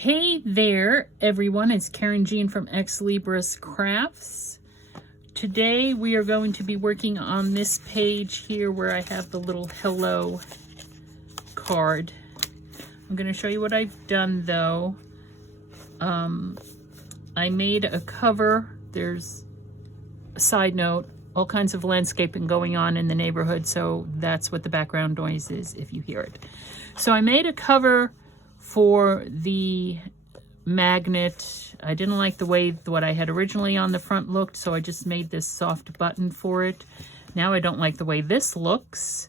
Hey there, everyone. It's Karen Jean from Ex Libris Crafts. Today we are going to be working on this page here where I have the little hello card. I'm going to show you what I've done though. I made a cover. There's a side note, all kinds of landscaping going on in the neighborhood, so that's what the background noise is if you hear it. So I made a cover for the magnet. I didn't like the way what I had originally on the front looked, so I just made this soft button for it. Now I don't like the way this looks,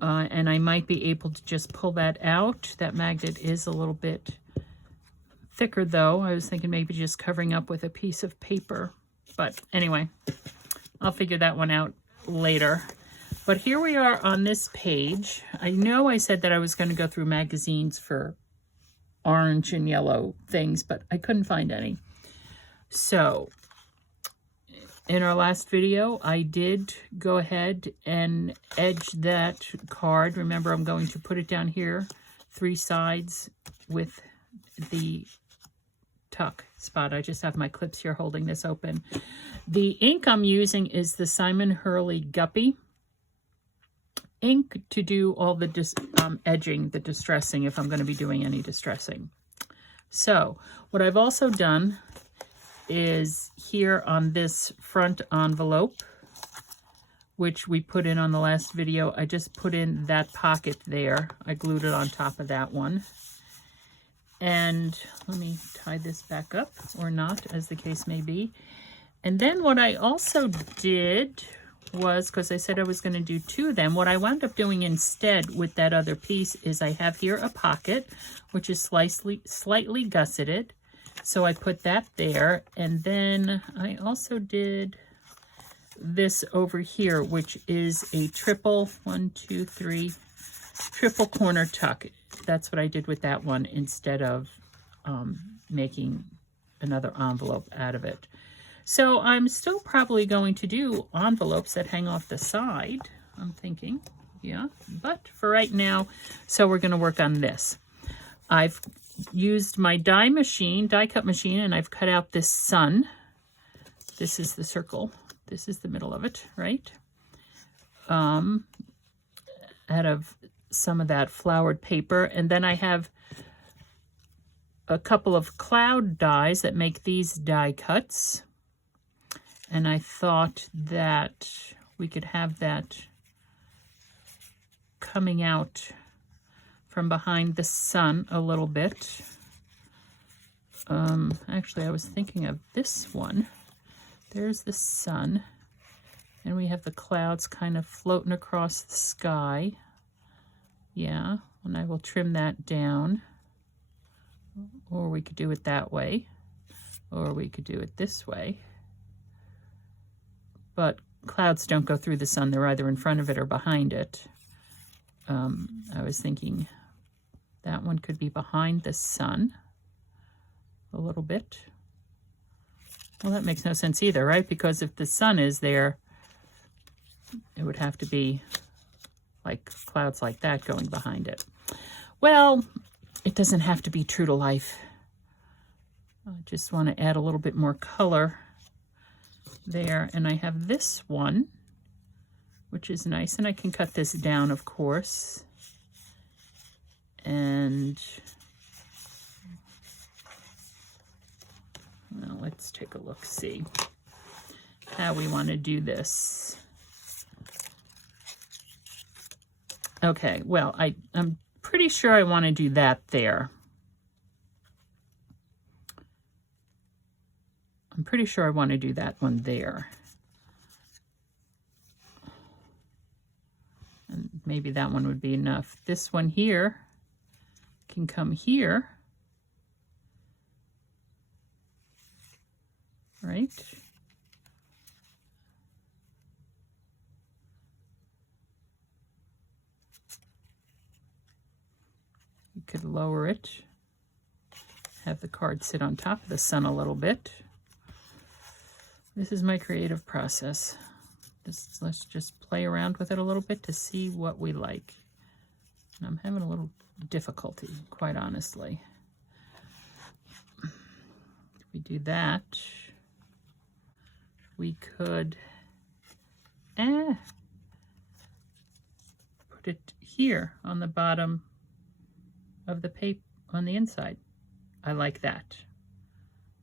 and I might be able to just pull that out. That magnet is a little bit thicker though. I was thinking maybe just covering up with a piece of paper, but anyway, I'll figure that one out later. But here we are on this page. I know I said that I was going to go through magazines for orange and yellow things, but I couldn't find any. So in our last video, I did go ahead and edge that card. Remember, I'm going to put it down here, 3 sides with the tuck spot. I just have my clips here holding this open. The ink I'm using is the Simon Hurley Guppy ink to do all the edging, the distressing, if I'm going to be doing any distressing. So what I've also done is here on this front envelope, which we put in on the last video, I just put in that pocket there. I glued it on top of that one. And let me tie this back up, or not, as the case may be. And then what I also did was, because I said I was going to do 2 of them, what I wound up doing instead with that other piece is I have here a pocket, which is slightly gusseted. So I put that there, and then I also did this over here, which is a triple corner tuck. That's what I did with that one instead of making another envelope out of it. So I'm still probably going to do envelopes that hang off the side, I'm thinking, yeah. But for right now, so we're going to work on this. I've used my die cut machine, and I've cut out this sun. This is the circle. This is the middle of it, right? Out of some of that flowered paper. And then I have a couple of cloud dies that make these die cuts. And I thought that we could have that coming out from behind the sun a little bit. Actually, I was thinking of this one. There's the sun, and we have the clouds kind of floating across the sky. Yeah, and I will trim that down. Or we could do it that way, or we could do it this way. But clouds don't go through the sun. They're either in front of it or behind it. I was thinking that one could be behind the sun a little bit. Well, that makes no sense either, right? Because if the sun is there, it would have to be like clouds like that going behind it. Well, it doesn't have to be true to life. I just want to add a little bit more color there. And I have this one, which is nice, and I can cut this down, of course. And well, let's take a look, see how we want to do this. Okay, well, I'm pretty sure I want to do that there. I'm pretty sure I want to do that one there. And maybe that one would be enough. This one here can come here. Right? You could lower it. Have the card sit on top of the sun a little bit. This is my creative process. Let's just play around with it a little bit to see what we like. And I'm having a little difficulty, quite honestly. we do that, we could put it here on the bottom of the paper on the inside. I like that.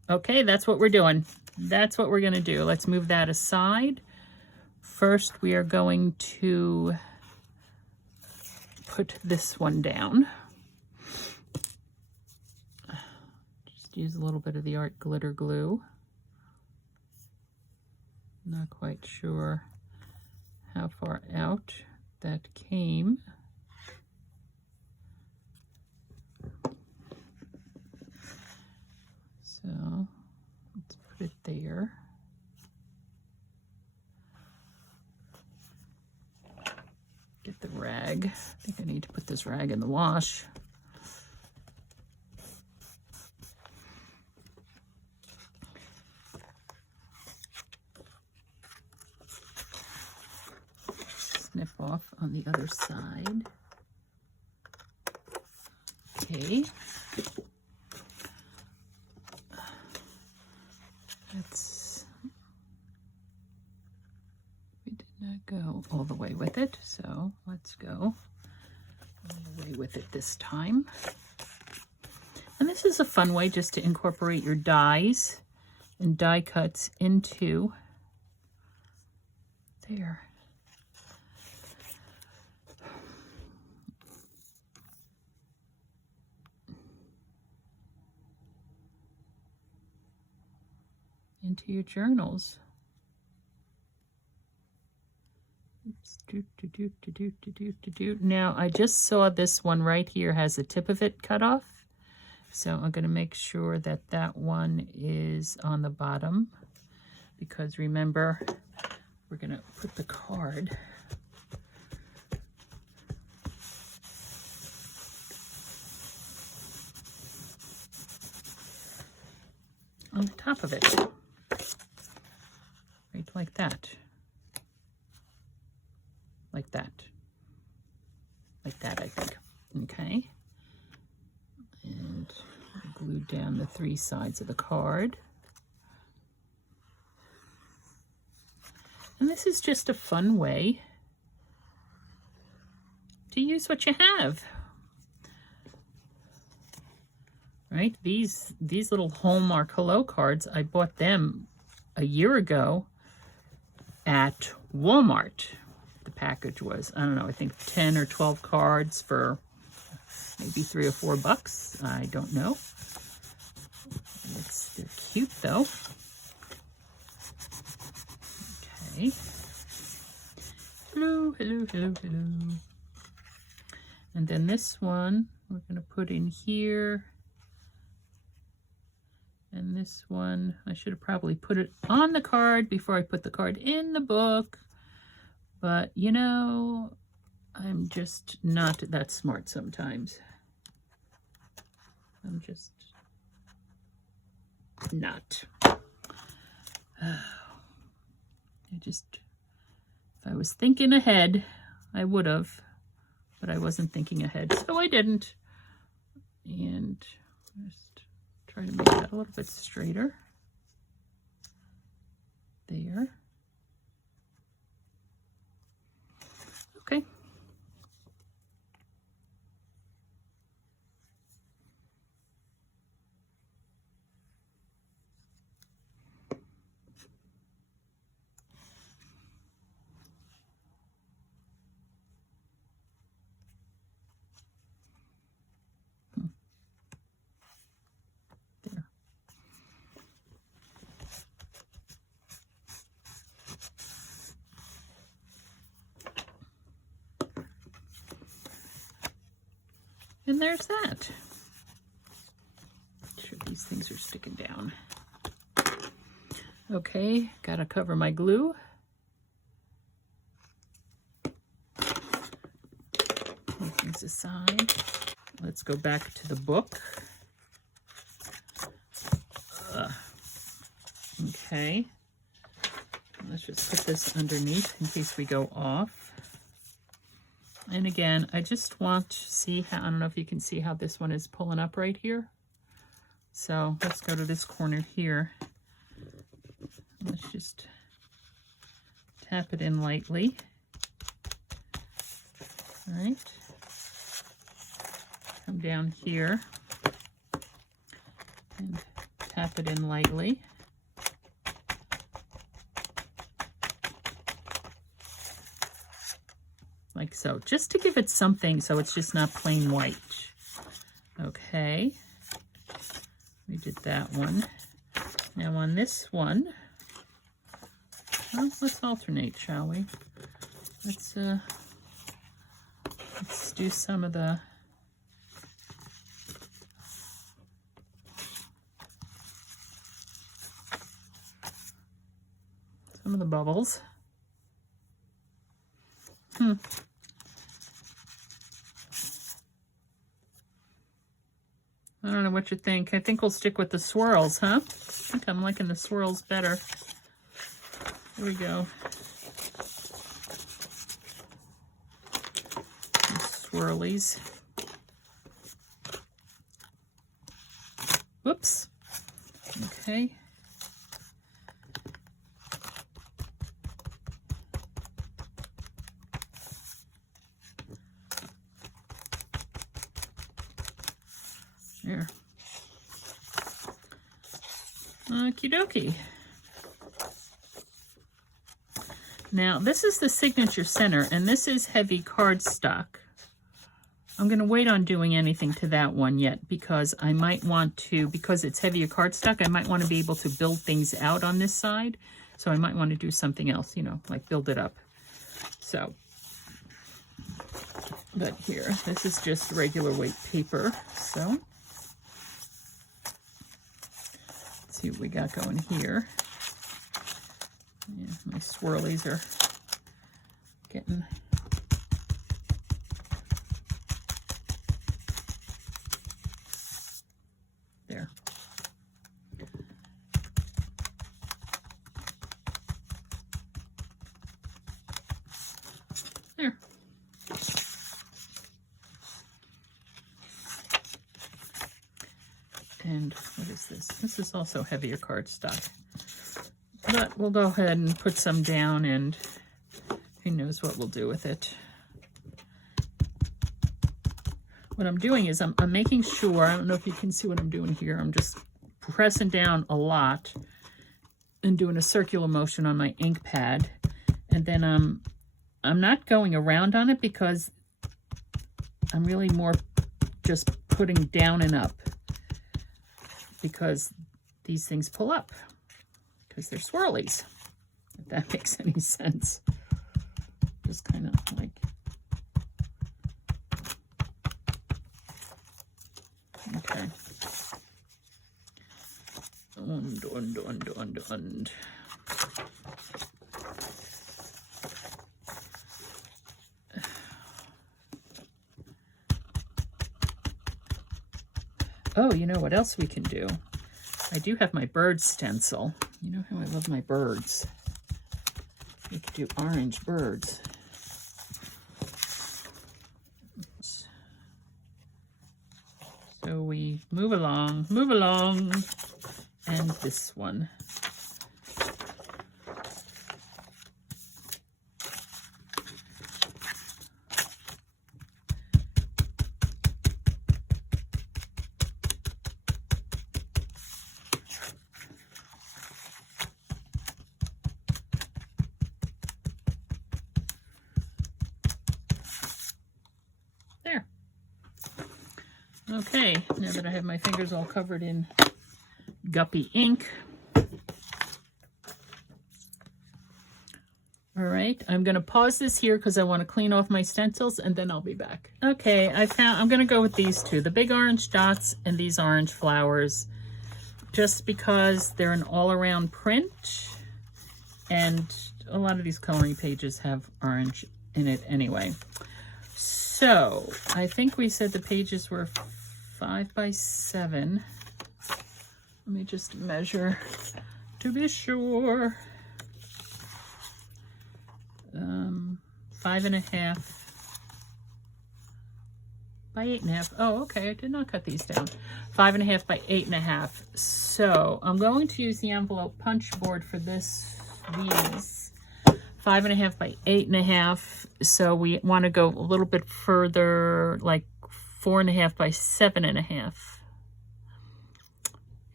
Okay, that's what we're doing. That's what we're going to do. Let's move that aside. First, we are going to put this one down. Just use a little bit of the art glitter glue. Not quite sure how far out that came. So let's put it there. Get the rag. I think I need to put this rag in the wash. Snip off on the other side. Okay. We did not go all the way with it, so let's go all the way with it this time. And this is a fun way just to incorporate your dies and die cuts into there. Into your journals. Now I just saw this one right here has the tip of it cut off, so I'm going to make sure that that one is on the bottom, because remember we're going to put the card on the top of it, right like that. Like that. Like that, I think. Okay. And glue down the three sides of the card. And this is just a fun way to use what you have. Right? These little Hallmark Hello cards, I bought them a year ago at Walmart. The package was, I don't know, I think 10 or 12 cards for maybe $3 or $4. I don't know. They're cute though. Okay. Hello, hello, hello, hello. And then this one we're going to put in here. And this one, I should have probably put it on the card before I put the card in the book. But, you know, I'm just not that smart sometimes. I'm just not. If I was thinking ahead, I would have, but I wasn't thinking ahead, so I didn't. And just try to make that a little bit straighter. There. Okay. There. And there's that. Make sure these things are sticking down. Okay, gotta cover my glue. Move things aside. Let's go back to the book. Okay. Let's just put this underneath in case we go off. And again, I just want to see how, I don't know if you can see how this one is pulling up right here. So let's go to this corner here. Let's just tap it in lightly. All right. Come down here and tap it in lightly. Like so, just to give it something so it's just not plain white. Okay, we did that one. Now on this one, well, let's alternate, shall we? Let's do some of the bubbles. I don't know what you think. I think we'll stick with the swirls, huh? I think I'm liking the swirls better. Here we go. Swirlies. Whoops. Okay. There. Okie dokie. Now, this is the signature center, and this is heavy cardstock. I'm going to wait on doing anything to that one yet because I might want to, because it's heavier cardstock, I might want to be able to build things out on this side. So I might want to do something else, you know, like build it up. So, but here, this is just regular weight paper. So, let's see what we got going here. Yeah, my swirlies are getting there. There. And what is this? This is also heavier cardstock. But we'll go ahead and put some down, and who knows what we'll do with it. What I'm doing is I'm making sure, I don't know if you can see what I'm doing here, I'm just pressing down a lot and doing a circular motion on my ink pad. And then I'm not going around on it because I'm really more just putting down and up because these things pull up. Because they're swirlies, if that makes any sense. Just kind of like, okay. Und. Oh, you know what else we can do? I do have my bird stencil. You know how I love my birds. We could do orange birds. So we move along, and this one. Okay, now that I have my fingers all covered in guppy ink. All right, I'm going to pause this here because I want to clean off my stencils and then I'll be back. Okay, I'm going to go with these two, the big orange dots and these orange flowers, just because they're an all-around print and a lot of these coloring pages have orange in it anyway. So I think we said the pages were 5 by 7. Let me just measure to be sure. 5.5 by 8.5. Oh, okay, I did not cut these down. 5.5 by 8.5. So I'm going to use the envelope punch board for these. 5.5 by 8.5. So we want to go a little bit further, like 4.5 by 7.5.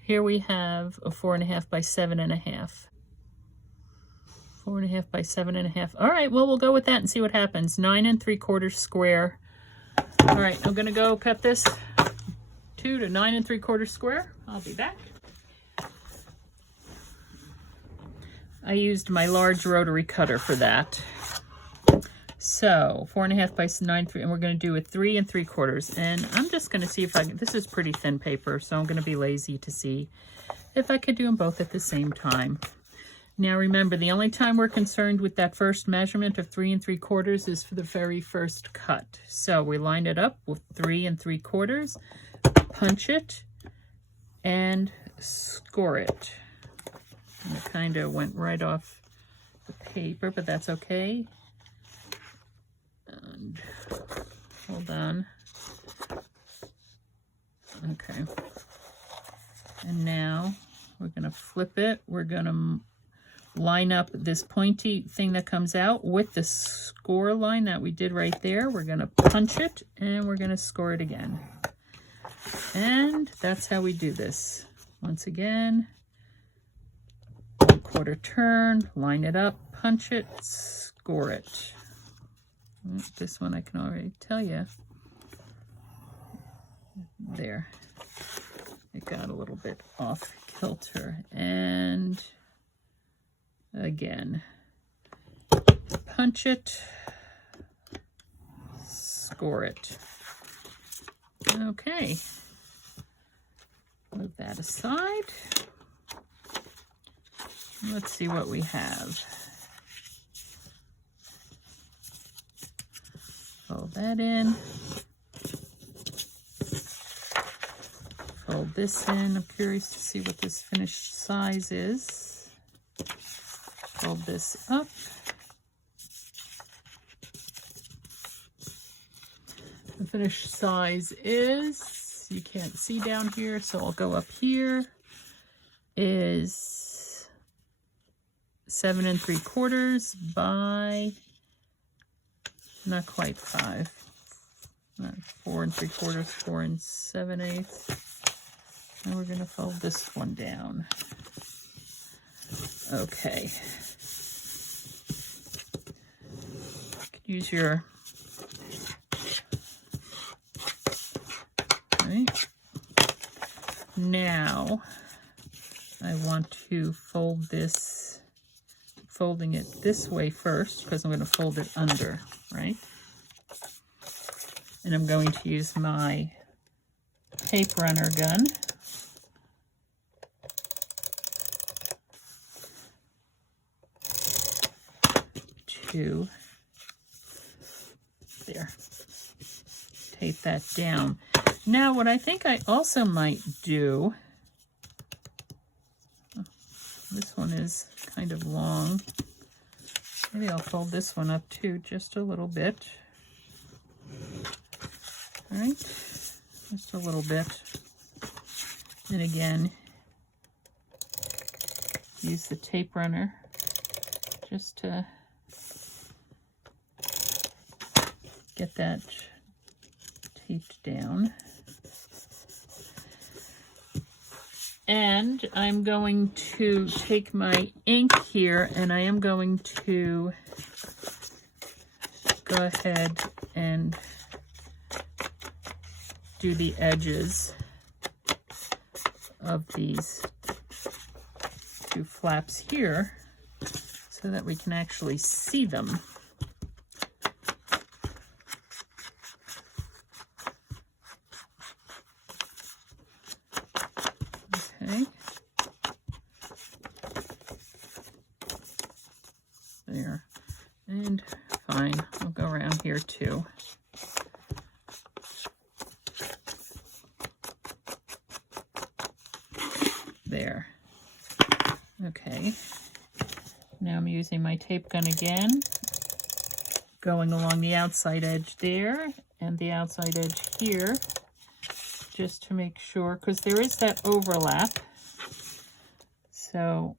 Here we have a 4.5 by 7.5. 4.5 by 7.5. All right, well, we'll go with that and see what happens. 9 3/4 square. All right, I'm gonna go cut this 2 to 9 3/4 square. I'll be back. I used my large rotary cutter for that. So 4.5 by 9 3, and we're going to do a 3 3/4. And I'm just going to see if I can. This is pretty thin paper, so I'm going to be lazy to see if I could do them both at the same time. Now remember, the only time we're concerned with that first measurement of 3 3/4 is for the very first cut. So we line it up with 3 3/4, punch it, and score it. And it kind of went right off the paper, but that's okay. And hold on. Okay. And now we're going to flip it. We're going to line up this pointy thing that comes out with the score line that we did right there. We're going to punch it and we're going to score it again. And that's how we do this. Once again, 1/4 turn, line it up, punch it, score it. This one I can already tell you. There. It got a little bit off kilter. And again, punch it, score it. Okay. Move that aside. Let's see what we have. Fold that in. Fold this in. I'm curious to see what this finished size is. Fold this up. The finished size is, you can't see down here, so I'll go up here, is 7 3/4 by not quite 5. 4 3/4, 4 7/8. And we're going to fold this one down. Okay. You can use your, right. Now I want to fold this, folding it this way first because I'm going to fold it under, right? And I'm going to use my tape runner gun to, there, tape that down. Now what I think I also might do, this one is kind of long, maybe I'll fold this one up too, just a little bit. All right, just a little bit. And again, use the tape runner just to get that taped down. And I'm going to take my ink here and I am going to go ahead and do the edges of these two flaps here so that we can actually see them. Okay. There. And fine, I'll go around here too. There. Okay. Now I'm using my tape gun again, going along the outside edge there and the outside edge here, just to make sure, because there is that overlap. So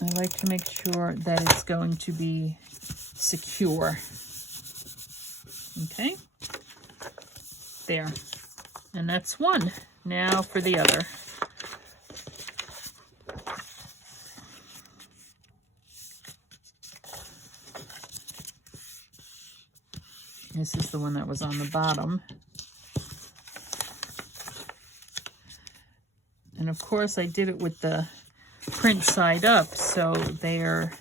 I like to make sure that it's going to be secure. Okay, there. And that's one. Now for the other. This is the one that was on the bottom. And of course I did it with the print side up, so they're,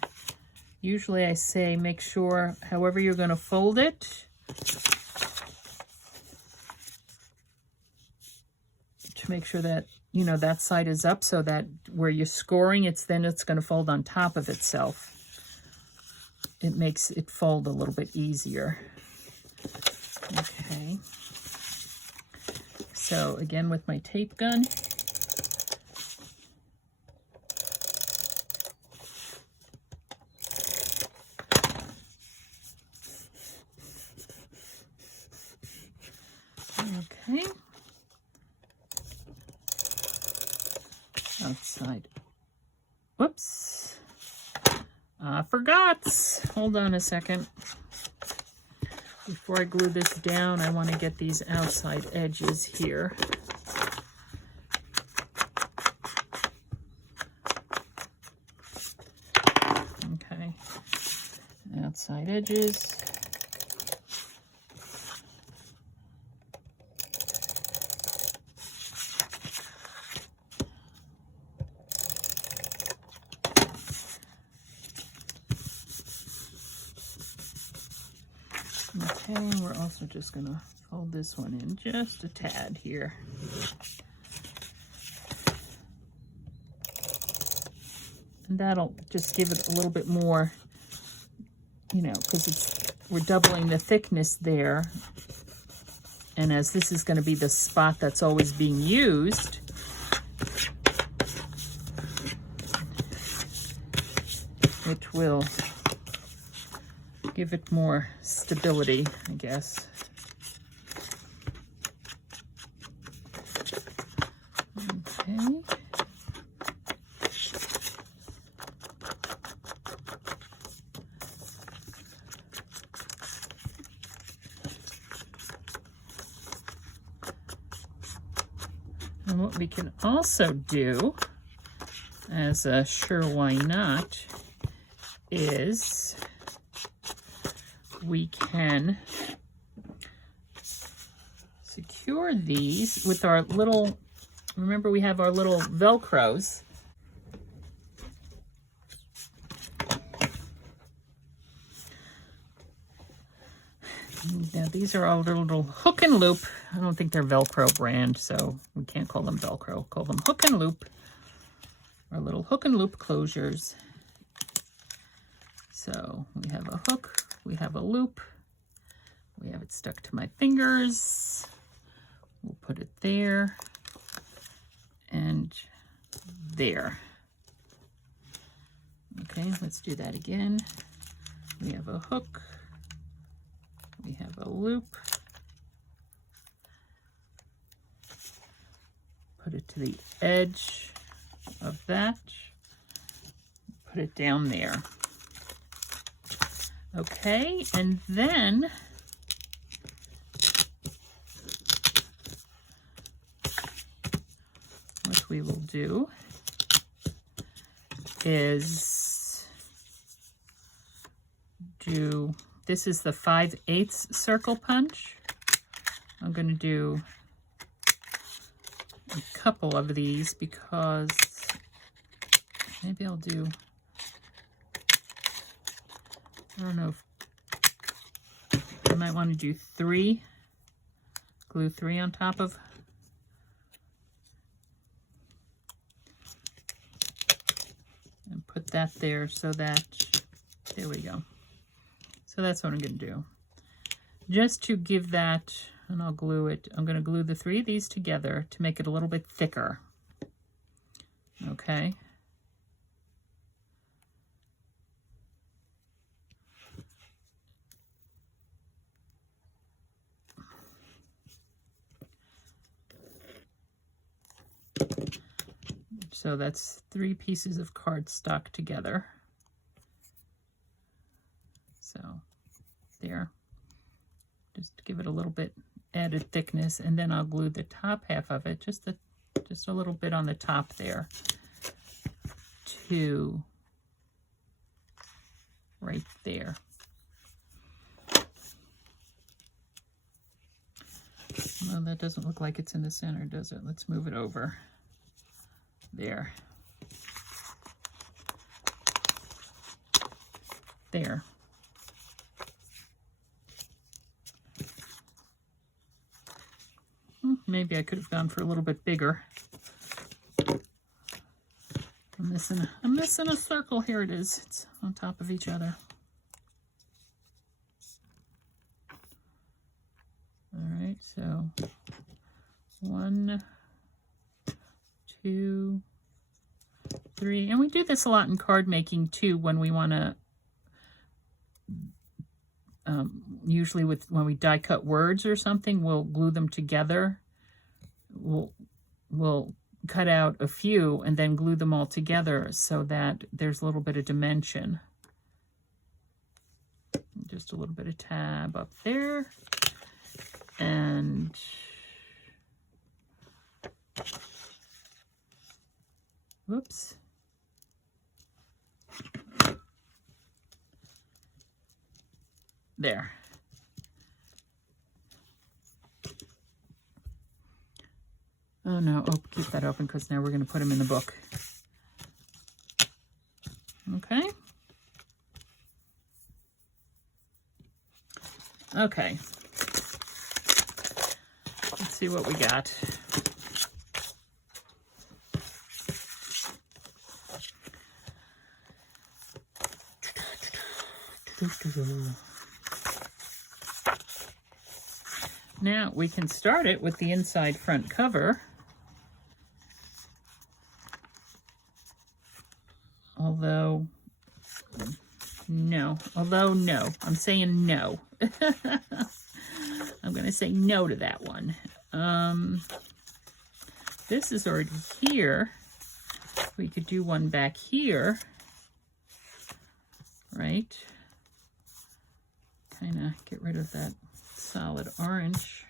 usually I say make sure however you're going to fold it, to make sure that, you know, that side is up, so that where you're scoring, it's going to fold on top of itself. It makes it fold a little bit easier. Okay. So again with my tape gun. Okay. Outside. Whoops. I forgot. Hold on a second. Before I glue this down, I want to get these outside edges here. Okay. Outside edges. Okay, we're also just going to fold this one in just a tad here. And that'll just give it a little bit more, you know, because we're doubling the thickness there. And as this is going to be the spot that's always being used, it will give it more stability, I guess. Okay. And what we can also do, as a sure why not, is we can secure these with our little, remember we have our little Velcros. Now these are our little hook and loop. I don't think they're Velcro brand, so we can't call them Velcro. Call them hook and loop. Our little hook and loop closures. So we have a hook, we have a loop, we have it stuck to my fingers. We'll put it there and there. Okay, let's do that again. We have a hook, we have a loop, put it to the edge of that, put it down there. Okay, and then what we will do is do, this is the 5/8 circle punch. I'm going to do a couple of these because maybe I'll do, I don't know, if I might want to do 3, glue 3 on top of, and put that there so that, there we go. So that's what I'm going to do. Just to give that, and I'll glue it, I'm going to glue the 3 of these together to make it a little bit thicker. Okay. So that's 3 pieces of cardstock together. So there, just to give it a little bit added thickness, and then I'll glue the top half of it, just a little bit on the top there, to right there. Well, that doesn't look like it's in the center, does it? Let's move it over. There. There. Maybe I could have gone for a little bit bigger. I'm missing a circle. Here it is. It's on top of each other. All right, so 1, 2, 3, and we do this a lot in card making too, when we want to usually when we die cut words or something, we'll glue them together. We'll cut out a few and then glue them all together so that there's a little bit of dimension. Just a little bit of tab up there. And whoops. There. Oh no, keep that open because now we're going to put them in the book. Okay. Okay. Let's see what we got. Now we can start it with the inside front cover. Although no, I'm saying no. I'm going to say no to that one. This is already here. We could do one back here, right? Kind of get rid of that solid orange.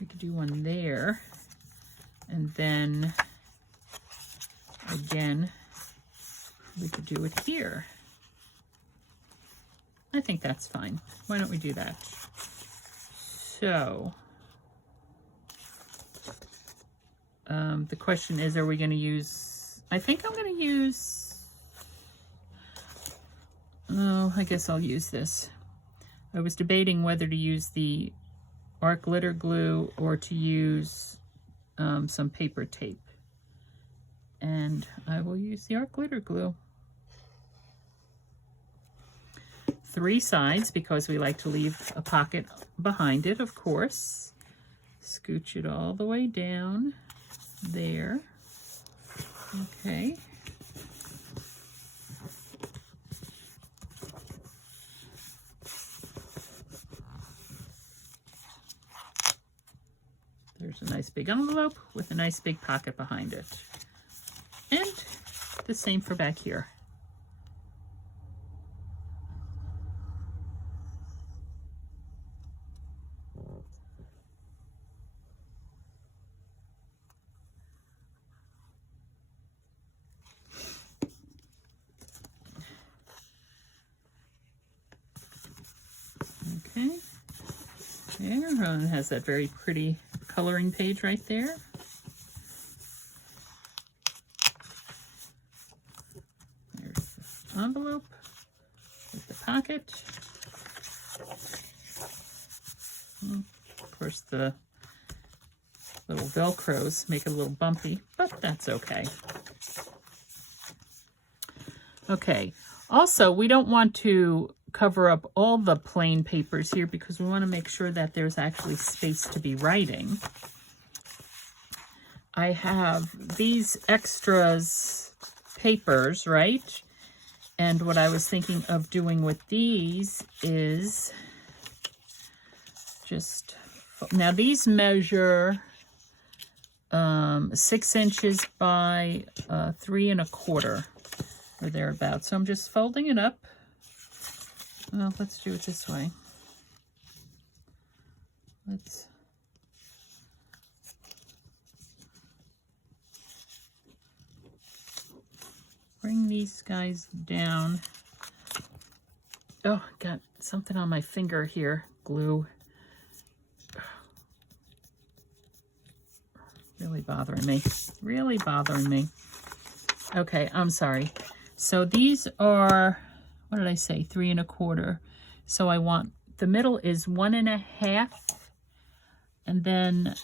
We could do one there, and then again we could do it here. I think that's fine. Why don't we do that? So the question is, are we going to use, I think I'm going to use, oh, I guess I'll use this. I was debating whether to use the art glitter glue or to use some paper tape. And I will use the art glitter glue. 3 sides because we like to leave a pocket behind it, of course. Scooch it all the way down there. Okay. There's a nice big envelope with a nice big pocket behind it. And the same for back here. Okay, there, it has that very pretty coloring page right there. There's the envelope with the pocket. Of course, the little Velcros make it a little bumpy, but that's okay. Okay, also, we don't want to cover up all the plain papers here because we want to make sure that there's actually space to be writing. I have these extras papers, right? And what I was thinking of doing with these is just, now these measure, I 6 inches by 3 1/4 or thereabouts. So I'm just folding it up. Well, let's do it this way. Let's bring these guys down. Oh, got something on my finger here. Glue. Really bothering me. Really bothering me. Okay, I'm sorry. So these are, what did I say? 3 1/4. So I want, the middle is 1 1/2, and then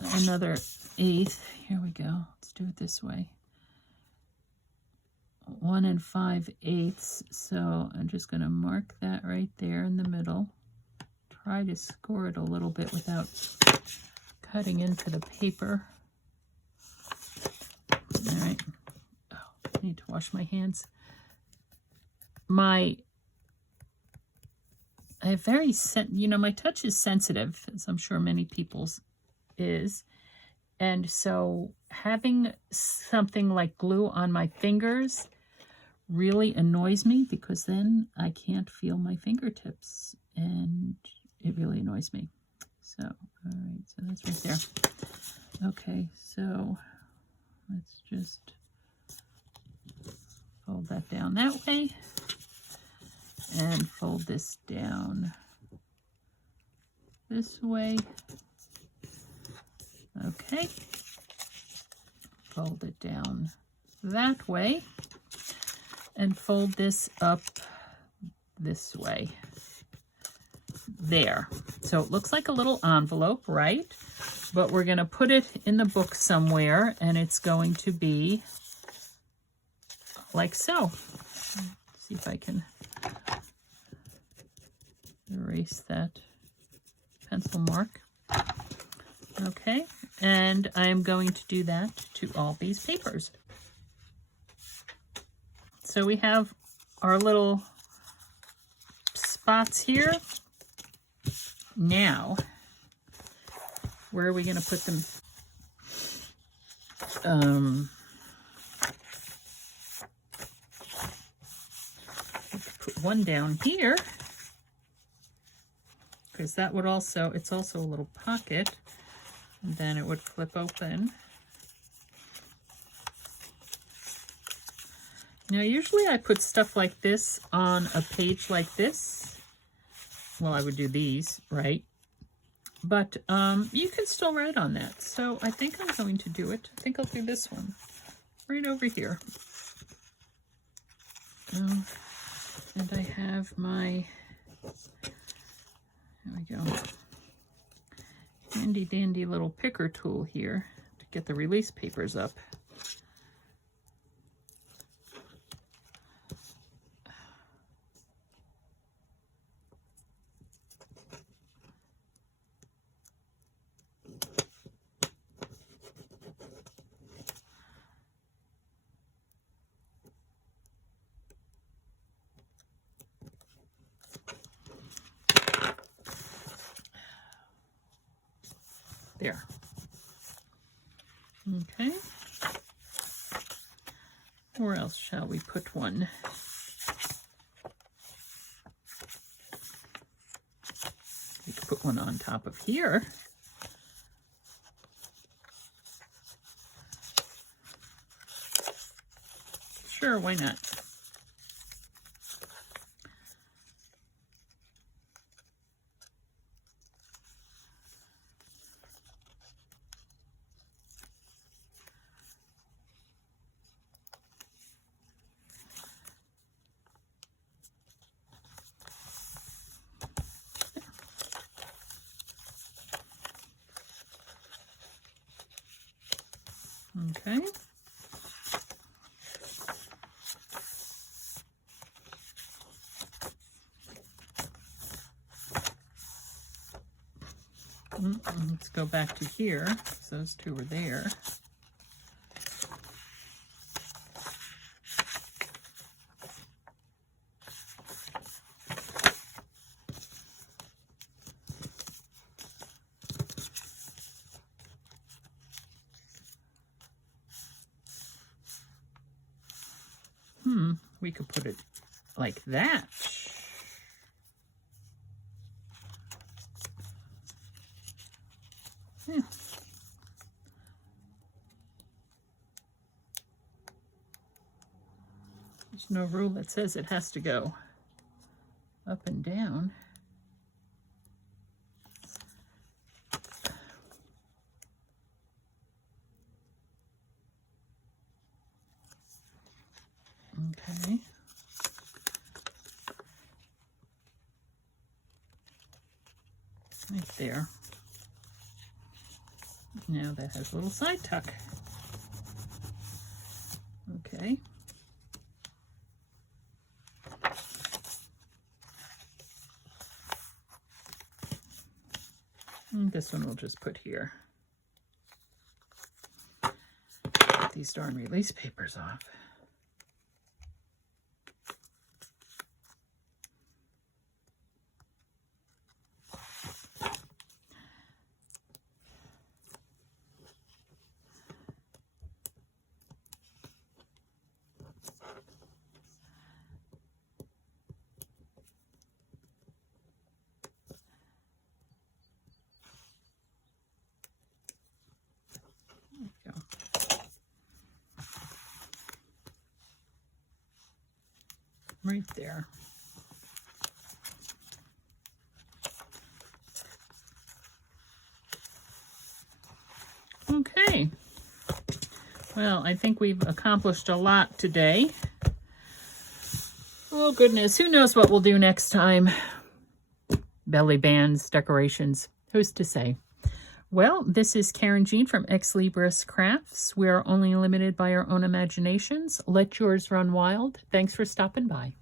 another 1/8. Here we go. Let's do it this way. 1 5/8. So I'm just going to mark that right there in the middle. Try to score it a little bit without cutting into the paper. All right. Oh, I need to wash my hands. I have very, my touch is sensitive, as I'm sure many people's is. And so having something like glue on my fingers really annoys me, because then I can't feel my fingertips, and it really annoys me. So, all right, so that's right there. Okay, so let's just fold that down that way and fold this down this way. Okay, fold it down that way and fold this up this way. There. So it looks like a little envelope, right? But we're going to put it in the book somewhere, and it's going to be like so. Let's see if I can erase that pencil mark. Okay, and I'm going to do that to all these papers. So we have our little spots here. Now, where are we going to put them? Put one down here, because that would also, it's also a little pocket, and then it would flip open. Now, usually I put stuff like this on a page like this. Well, I would do these, right? But you can still write on that. So I think I'm going to do it. I think I'll do this one right over here. And I have my, there we go, handy dandy little picker tool here to get the release papers up. There. Okay. Where else shall we put one? We could put one on top of here. Sure, why not? Okay. Let's go back to here, because those two were there. We could put it like that. Yeah. There's no rule that says it has to go up and down. Okay. Right there. Now that has a little side tuck. Okay. And this one we'll just put here. Get these darn release papers off. Right there. Okay. Well, I think we've accomplished a lot today. Oh goodness, who knows what we'll do next time? Belly bands, decorations, who's to say? Well, this is Karen Jean from Ex Libris Crafts. We are only limited by our own imaginations. Let yours run wild. Thanks for stopping by.